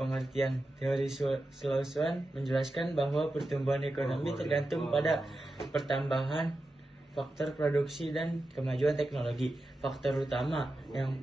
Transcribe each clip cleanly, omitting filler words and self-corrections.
Pengertian teori Slow Swan menjelaskan bahwa pertumbuhan ekonomi tergantung pada pertambahan faktor produksi dan kemajuan teknologi. Faktor utama yang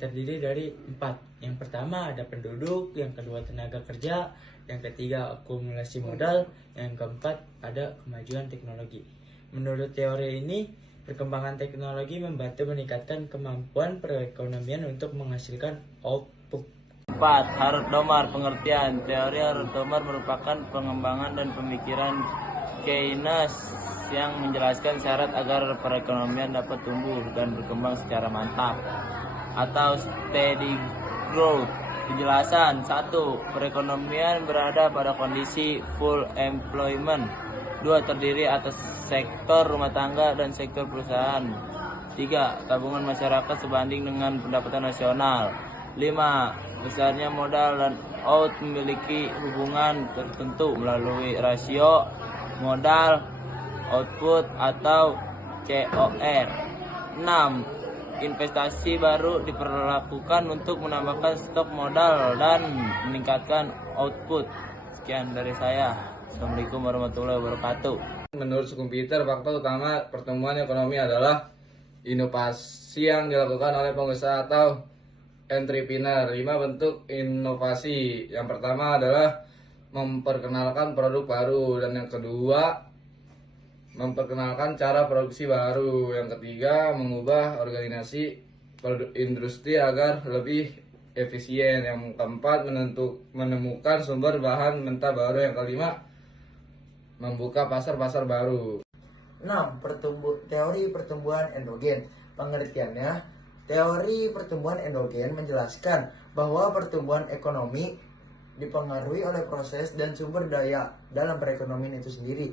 terdiri dari 4. Yang pertama ada penduduk, yang kedua tenaga kerja, yang ketiga akumulasi modal, yang keempat ada kemajuan teknologi. Menurut teori ini, perkembangan teknologi membantu meningkatkan kemampuan perekonomian untuk menghasilkan output. 4. Harold Domar. Pengertian teori Harold Domar merupakan pengembangan dan pemikiran Keynes yang menjelaskan syarat agar perekonomian dapat tumbuh dan berkembang secara mantap atau steady growth. Penjelasan 1. Perekonomian berada pada kondisi full employment. 2. Terdiri atas sektor rumah tangga dan sektor perusahaan. 3. Tabungan masyarakat sebanding dengan pendapatan nasional. 5. Besarnya modal dan out memiliki hubungan tertentu melalui rasio modal output atau COR. 6. Investasi baru diperlakukan untuk menambahkan stok modal dan meningkatkan output. Sekian dari saya. Assalamualaikum warahmatullahi wabarakatuh. Menurut Schumpeter, faktor utama pertumbuhan ekonomi adalah inovasi yang dilakukan oleh pengusaha atau entrepreneur. 5 bentuk inovasi. Yang pertama adalah memperkenalkan produk baru, dan yang kedua memperkenalkan cara produksi baru. Yang ketiga mengubah organisasi industri agar lebih efisien. Yang keempat menemukan sumber bahan mentah baru. Yang kelima membuka pasar-pasar baru. 6. Teori pertumbuhan endogen. Pengertiannya, teori pertumbuhan endogen menjelaskan bahwa pertumbuhan ekonomi dipengaruhi oleh proses dan sumber daya dalam perekonomian itu sendiri.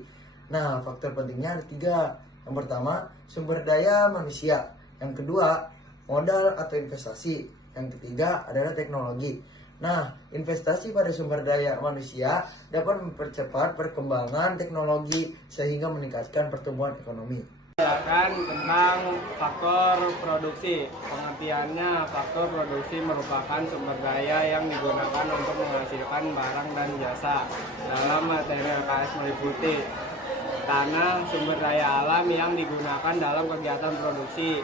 Nah, faktor pentingnya ada 3. Yang pertama, sumber daya manusia. Yang kedua, modal atau investasi. Yang ketiga adalah teknologi. Nah, investasi pada sumber daya manusia dapat mempercepat perkembangan teknologi sehingga meningkatkan pertumbuhan ekonomi. Tentang faktor produksi. Pengertiannya, faktor produksi merupakan sumber daya yang digunakan untuk menghasilkan barang dan jasa. Dalam materi LKS meliputi tanah, sumber daya alam yang digunakan dalam kegiatan produksi,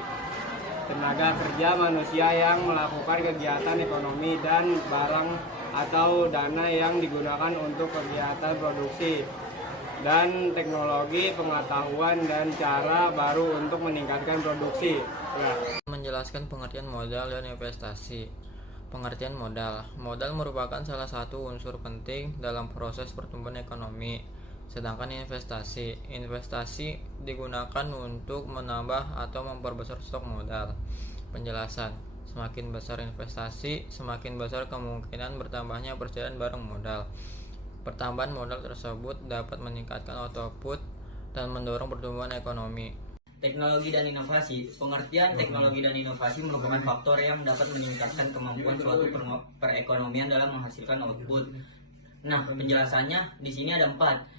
tenaga kerja manusia yang melakukan kegiatan ekonomi, dan barang atau dana yang digunakan untuk kegiatan produksi, dan teknologi, pengetahuan, dan cara baru untuk meningkatkan produksi. Menjelaskan pengertian modal dan investasi. Pengertian modal. Modal merupakan salah satu unsur penting dalam proses pertumbuhan ekonomi. Sedangkan investasi digunakan untuk menambah atau memperbesar stok modal. Penjelasan. Semakin besar investasi, semakin besar kemungkinan bertambahnya persediaan barang modal. Pertambahan modal tersebut dapat meningkatkan output dan mendorong pertumbuhan ekonomi. Teknologi dan inovasi. Pengertian teknologi dan inovasi merupakan faktor yang dapat meningkatkan kemampuan suatu perekonomian dalam menghasilkan output. Nah, penjelasannya di sini ada 4.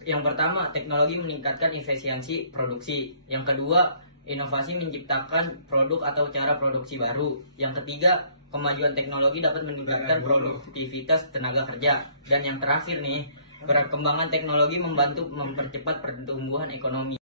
Yang pertama, teknologi meningkatkan efisiensi produksi. Yang kedua, inovasi menciptakan produk atau cara produksi baru. Yang ketiga, kemajuan teknologi dapat meningkatkan produktivitas tenaga kerja. Dan yang terakhir nih, perkembangan teknologi membantu mempercepat pertumbuhan ekonomi.